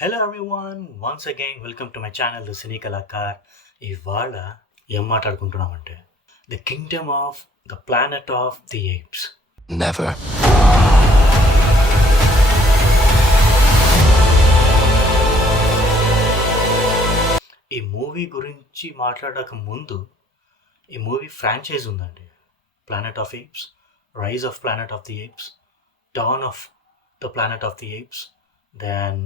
Hello everyone, once again welcome to my channel the cine Kalakar. ఇవాళ ఏం మాట్లాడుకుంటున్నామంటే the kingdom of the planet of the apes. Never. ఈ movie గురించి మాట్లాడక ముందు ఈ మూవీ ఫ్రాంచైజ్ ఉందండి. Planet of apes, rise of planet of the apes, dawn of the planet of the apes, then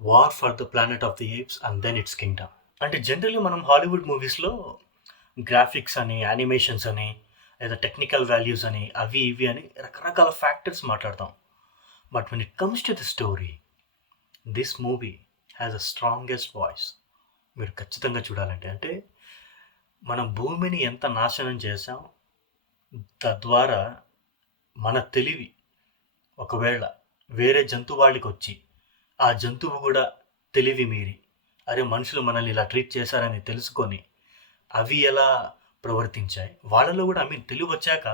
war for the planet of the apes and then it's kingdom. అంటే generally మనం Hollywood మూవీస్లో graphics అని, animations అని, లేదా technical values అని, అవి ఇవి అని రకరకాల ఫ్యాక్టర్స్ మాట్లాడతాం. But when it comes to the story, this movie has a strongest voice. మీరు ఖచ్చితంగా చూడాలంటే, అంటే మన భూమిని ఎంత నాశనం చేసాం, తద్వారా మన తెలివి ఒకవేళ వేరే జంతువాళ్ళకి వచ్చి ఆ జంతువు కూడా తెలివి మీరి అరే మనుషులు మనల్ని ఇలా ట్రీట్ చేశారని తెలుసుకొని అవి ఎలా ప్రవర్తించాయి, వాళ్ళలో కూడా తెలివి వచ్చాక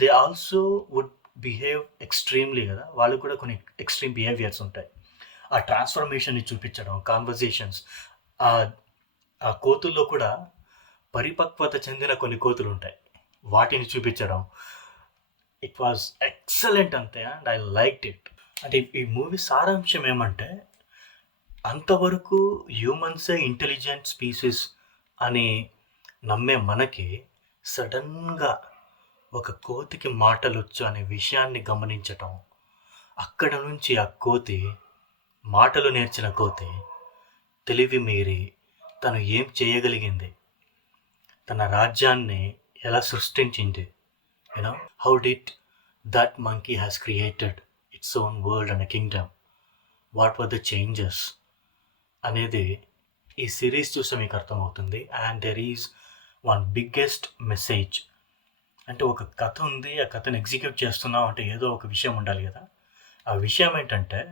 they also would behave extremely కదా, వాళ్ళకు కూడా కొన్ని ఎక్స్ట్రీమ్ బిహేవియర్స్ ఉంటాయి. ఆ ట్రాన్స్ఫర్మేషన్ని చూపించడం, కాన్వర్జేషన్స్, ఆ కోతుల్లో కూడా పరిపక్వత చెందిన కొన్ని కోతులు ఉంటాయి, వాటిని చూపించడం. ఇట్ వాజ్ ఎక్సలెంట్ అంతే, అండ్ ఐ లైక్డ్ ఇట్. అంటే ఈ మూవీ సారాంశం ఏమంటే, అంతవరకు హ్యూమన్సే ఇంటెలిజెంట్ స్పీసీస్ అని నమ్మే మనకి సడన్గా ఒక కోతికి మాటలు వచ్చు అనే విషయాన్ని గమనించటం, అక్కడ నుంచి ఆ కోతి, మాటలు నేర్చిన కోతి తెలివి మీరి తను ఏం చేయగలిగింది, తన రాజ్యాన్ని ఎలా సృష్టించింది, you know how did that monkey has created its own world and Kingdom, what were the changes అనేది ఈ సిరీస్ చూస్తే మీకు అర్థమవుతుంది. And there is one biggest message. అంటే ఒక కథ ఉంది, ఆ కథను ఎగ్జిక్యూట్ చేస్తున్నాం అంటే ఏదో ఒక విషయం ఉండాలి కదా. ఆ విషయం ఏంటంటే,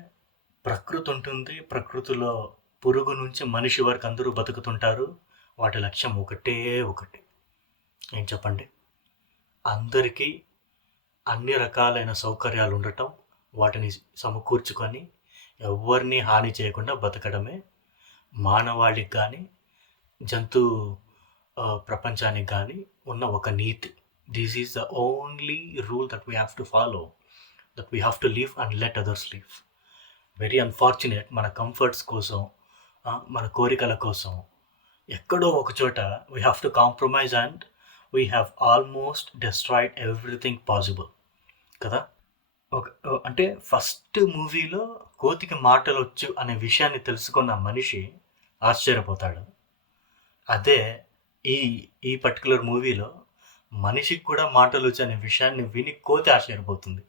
ప్రకృతి ఉంటుంది, ప్రకృతిలో పురుగు నుంచి మనిషి వరకు అందరూ బతుకుతుంటారు. వాటి లక్ష్యం ఒకటే ఒకటి, ఏం చెప్పండి? అందరికీ అన్ని రకాలైన సౌకర్యాలు ఉండటం, వాటిని సమకూర్చుకొని ఎవరిని హాని చేయకుండా బతకడమే మానవాళికి కానీ జంతు ప్రపంచానికి కానీ ఉన్న ఒక నీతి. This is the only rule that we have to follow, that we have to live and let others live. Very unfortunate, మన కంఫర్ట్స్ కోసం, మన కోరికల కోసం ఎక్కడో ఒక చోట we have to compromise and we have almost destroyed everything possible కదా. అంటే ఫస్ట్ మూవీలో కోతికి మాటలు వచ్చు అనే విషయాన్ని తెలుసుకున్న మనిషి ఆశ్చర్యపోతాడు. అదే ఈ ఈ పర్టికులర్ మూవీలో మనిషికి కూడా మాటలు వచ్చు అనే విషయాన్ని విని కోతి ఆశ్చర్యపోతుంది.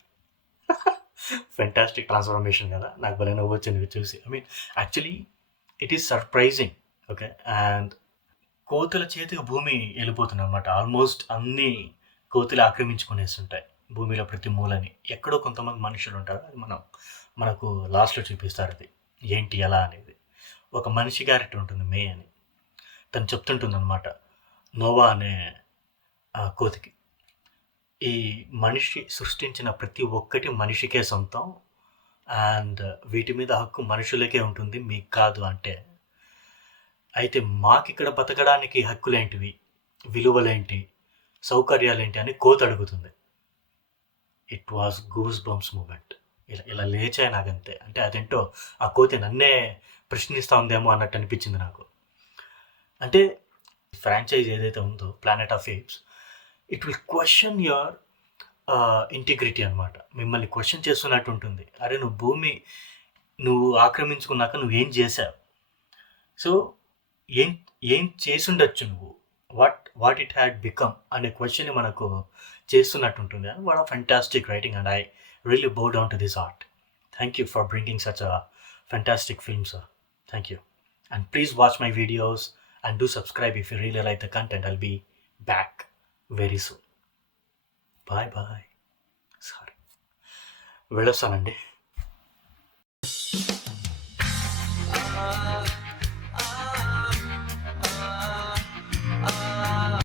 ఫెంటాస్టిక్ ట్రాన్స్ఫర్మేషన్ కదా, నాకు భలే నవ్వు వచ్చింది చూసి. Actually it is surprising. Okay, and కోతుల చేతికి భూమి వెళ్ళిపోతుంది అనమాట. ఆల్మోస్ట్ అన్ని కోతులు ఆక్రమించుకునేస్తుంటాయి భూమిలో ప్రతి మూలని. ఎక్కడో కొంతమంది మనుషులు ఉంటారు, అది మనకు లాస్ట్లో చూపిస్తారు అది ఏంటి ఎలా అనేది. ఒక మనిషి క్యారెక్టర్ ఉంటుంది, మే అని. తను చెప్తుంటుంది అనమాట నోవా అనే కోతికి, ఈ మనిషి సృష్టించిన ప్రతి ఒక్కటి మనిషికే సొంతం, అండ్ వీటి మీద హక్కు మనుషులకే ఉంటుంది, మీకు కాదు అంటే. అయితే మాకిక్కడ బతకడానికి హక్కులేంటివి, విలువలేంటి, సౌకర్యాలేంటి అని కోతి అడుగుతుంది. It was goose bumps moment. ఇలా లేచాయి నాకంతే. అంటే అదేంటో ఆ కోతి నన్నే ప్రశ్నిస్తూ ఉందేమో అన్నట్టు అనిపించింది నాకు. అంటే ఫ్రాంచైజ్ ఏదైతే ఉందో planet of apes, it will question your integrity అనమాట. మిమ్మల్ని క్వశ్చన్ చేస్తున్నట్టు ఉంటుంది. అరే నువ్వు భూమి నువ్వు ఆక్రమించుకున్నాక నువ్వేం చేశావు, సో ఏం చేసుండొచ్చు నువ్వు, వాట్ ఇట్ హ్యాడ్ బికమ్ అనే క్వశ్చన్ని మనకు చేస్తున్నట్టు ఉంటుంది. And what a fantastic writing, and I really bow down to this art. Thank you for bringing such a fantastic film, sir. Thank you. And please watch my videos and do subscribe if you really like the content. I'll be back very soon. Bye bye. Sorry. వెళ్ళొస్తానండి.